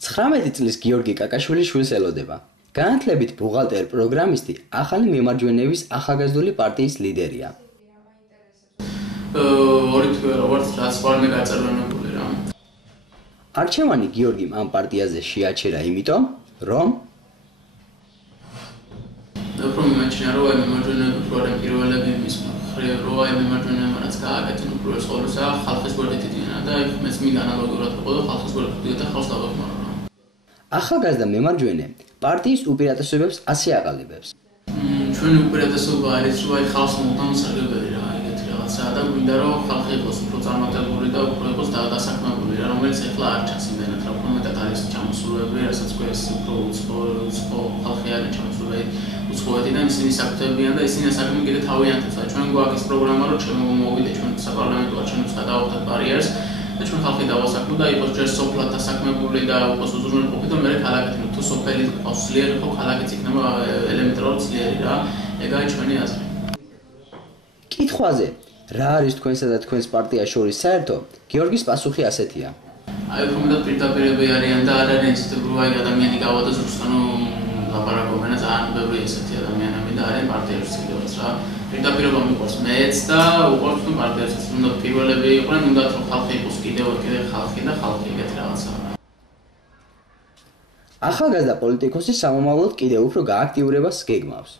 19 წლის გიორგი კაკაშვილის შვილს ელოდება. განათლებით ბუღალტერ პროგრამისტი ახალი მემარჯვენეების ახალგაზრდული პარტიის ლიდერია. არჩევანი გიორგიმ ამ პარტიაზე შეაჩერა იმიტომ, რომ ახალგაზრდა მემარჯვენე პარტიის უპირატესობებს ასე აყალიბებს. ჩვენი უპირატესობა არის, რომ ხალხს მომსახურებელი რა, ეგეთი რაღაცაა და გვინდა რომ ხალხი იყოს უფრო წარმატებული და უფრო იყოს დასაქმებული რა, რომელიც ახლა არ ჩანს იმენად, რა უფრო მეტად არის ჩამოსულები, რასაც ქვეს უფრო უცხო ხალხი არის ჩამოსულები უცხოეთიდან, ისინი საკუთრებიან და ისინი საკუთრებიან კიდე თავიანთებს. ჩვენ გვაქვს ეს პროგრამა, რომ ჩვენ მოვიდეთ ჩვენ საპარლამენტო არჩევნებს გადავახდეთ ბარიერს და ჩვენ ხალხი დავასაქმოთ და იყოს ჯერ სოფლად დასაქმებული და იყოს უზრუნველყოფი და მე ქალაქით თუ სოფელი ყავს ძლიერი ხო ქალაქიც იქნება ელემენტარულად ძლიერი რა. ეგ არის ჩვენი აზრი. კითხვაზე რა არის თქვენსა და თქვენს პარტიას შორის საერთო? გიორგის პასუხი ასეთია. აი უფრო მეტად პირდაპირები არიან და არ არის ინსტიტუტური ადამიანი გავადა ზუსტანო ლაპარაკობენ ძალიან ბევრი ესეთი ადამიანები და არიან პარტიებში კიდევაც რა. პირდაპირობა მიყვარს მეც და უყვარს თუ პარტიებსაც უნდა პირველები იყვნენ, უნდა რომ ხალხი იყოს კიდევ ხალხი და ხალხი ეგეთ რაღაცა. ახალგაზრდა პოლიტიკოსი სამომავლოდ კიდევ უფრო გააქტიურებას გეგმავს.